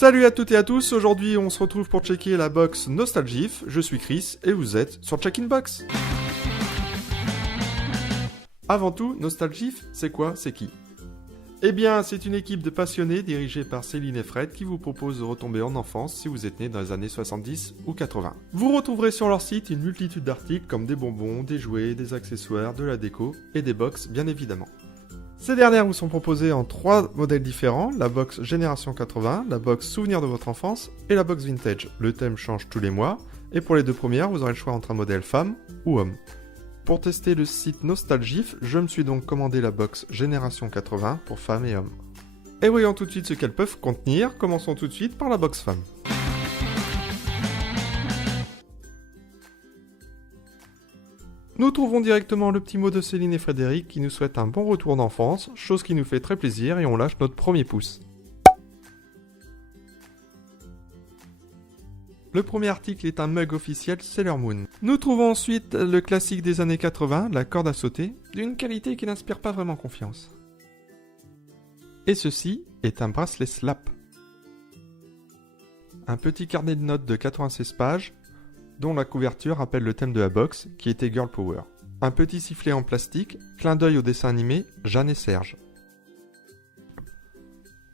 Salut à toutes et à tous, aujourd'hui on se retrouve pour checker la box Nostalgif. Je suis Chris et vous êtes sur Check In Box. Avant tout, Nostalgif, c'est quoi, c'est qui? Eh bien, c'est une équipe de passionnés dirigée par Céline et Fred qui vous propose de retomber en enfance si vous êtes né dans les années 70 ou 80. Vous retrouverez sur leur site une multitude d'articles comme des bonbons, des jouets, des accessoires, de la déco et des box bien évidemment. Ces dernières vous sont proposées en 3 modèles différents, la box Génération 80, la box Souvenir de votre enfance et la box Vintage. Le thème change tous les mois et pour les deux premières, vous aurez le choix entre un modèle femme ou homme. Pour tester le site Nostalgif, je me suis donc commandé la box Génération 80 pour femmes et hommes. Et voyons tout de suite ce qu'elles peuvent contenir, commençons tout de suite par la box femme. Nous trouvons directement le petit mot de Céline et Frédéric qui nous souhaitent un bon retour d'enfance, chose qui nous fait très plaisir et on lâche notre premier pouce. Le premier article est un mug officiel Sailor Moon. Nous trouvons ensuite le classique des années 80, la corde à sauter, d'une qualité qui n'inspire pas vraiment confiance. Et ceci est un bracelet slap. Un petit carnet de notes de 96 pages, dont la couverture rappelle le thème de la box, qui était Girl Power. Un petit sifflet en plastique, clin d'œil au dessin animé Jeanne et Serge.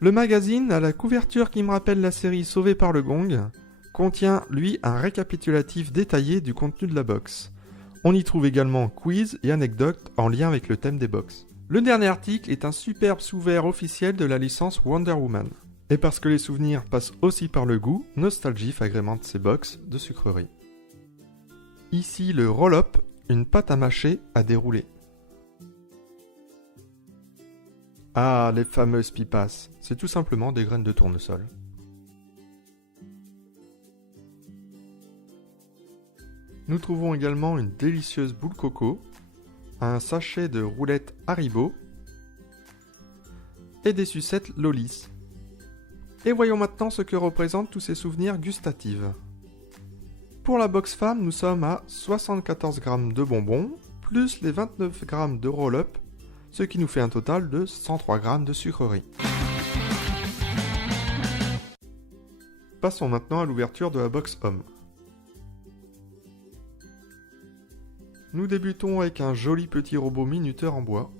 Le magazine, à la couverture qui me rappelle la série Sauvée par le Gong, contient, lui, un récapitulatif détaillé du contenu de la box. On y trouve également quiz et anecdotes en lien avec le thème des box. Le dernier article est un superbe sous-vert officiel de la licence Wonder Woman. Et parce que les souvenirs passent aussi par le goût, Nostalgif agrémente ses box de sucreries. Ici le roll-up, une pâte à mâcher à dérouler. Ah, les fameuses pipas, c'est tout simplement des graines de tournesol. Nous trouvons également une délicieuse boule coco, un sachet de roulettes Haribo et des sucettes Lollis. Et voyons maintenant ce que représentent tous ces souvenirs gustatifs. Pour la box femme, nous sommes à 74 g de bonbons, plus les 29 g de roll-up, ce qui nous fait un total de 103 g de sucreries. Passons maintenant à l'ouverture de la box homme. Nous débutons avec un joli petit robot minuteur en bois.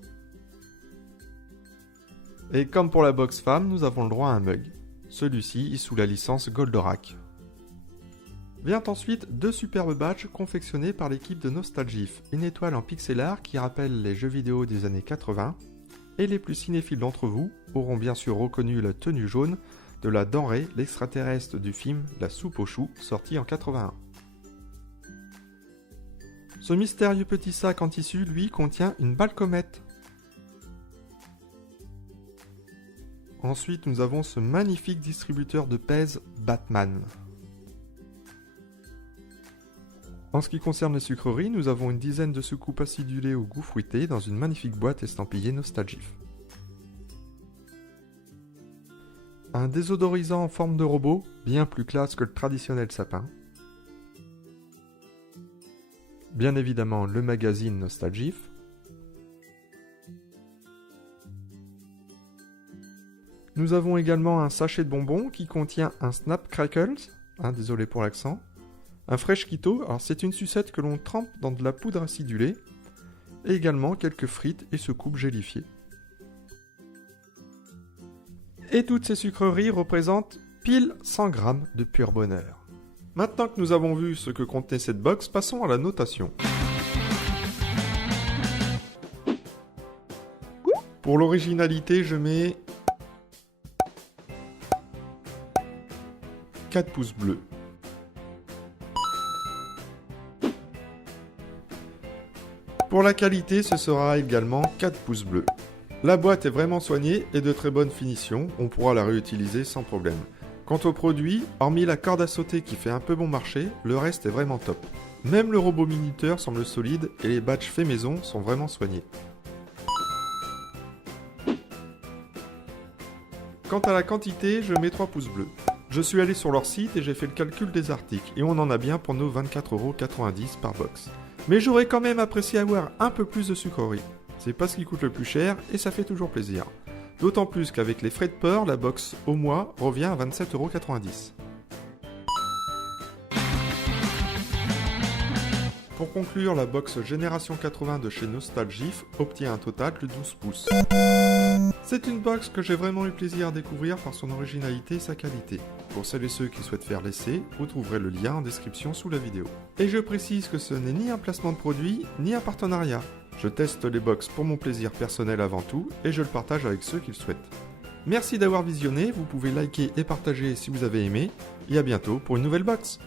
Et comme pour la box femme, nous avons le droit à un mug. Celui-ci est sous la licence Goldorak. Vient ensuite 2 superbes badges confectionnés par l'équipe de Nostalgif. Une étoile en pixel art qui rappelle les jeux vidéo des années 80. Et les plus cinéphiles d'entre vous auront bien sûr reconnu la tenue jaune de la denrée, l'extraterrestre du film La soupe aux choux, sorti en 81. Ce mystérieux petit sac en tissu, lui, contient une balle comète. Ensuite, nous avons ce magnifique distributeur de pèse Batman. En ce qui concerne les sucreries, nous avons une dizaine de soucoupes acidulées au goût fruité dans une magnifique boîte estampillée Nostalgif. Un désodorisant en forme de robot, bien plus classe que le traditionnel sapin. Bien évidemment le magazine Nostalgif. Nous avons également un sachet de bonbons qui contient un Snap Crackles, désolé pour l'accent, un Fresh Keto, alors c'est une sucette que l'on trempe dans de la poudre acidulée, et également quelques frites et soucoupes gélifiées. Et toutes ces sucreries représentent pile 100 g de pur bonheur. Maintenant que nous avons vu ce que contenait cette box, passons à la notation. Pour l'originalité, je mets 4 pouces bleus. Pour la qualité, ce sera également 4 pouces bleus. La boîte est vraiment soignée et de très bonne finition, on pourra la réutiliser sans problème. Quant au produit, hormis la corde à sauter qui fait un peu bon marché, le reste est vraiment top. Même le robot minuteur semble solide et les badges faits maison sont vraiment soignés. Quant à la quantité, je mets 3 pouces bleus. Je suis allé sur leur site et j'ai fait le calcul des articles et on en a bien pour nos 24,90€ par box. Mais j'aurais quand même apprécié avoir un peu plus de sucreries. C'est pas ce qui coûte le plus cher et ça fait toujours plaisir. D'autant plus qu'avec les frais de port, la box au mois revient à 27,90 €. Pour conclure, la box Génération 80 de chez Nostalgif obtient un total de 12 pouces. C'est une box que j'ai vraiment eu plaisir à découvrir par son originalité et sa qualité. Pour celles et ceux qui souhaitent faire l'essai, vous trouverez le lien en description sous la vidéo. Et je précise que ce n'est ni un placement de produit, ni un partenariat. Je teste les box pour mon plaisir personnel avant tout, et je le partage avec ceux qui le souhaitent. Merci d'avoir visionné, vous pouvez liker et partager si vous avez aimé, et à bientôt pour une nouvelle box.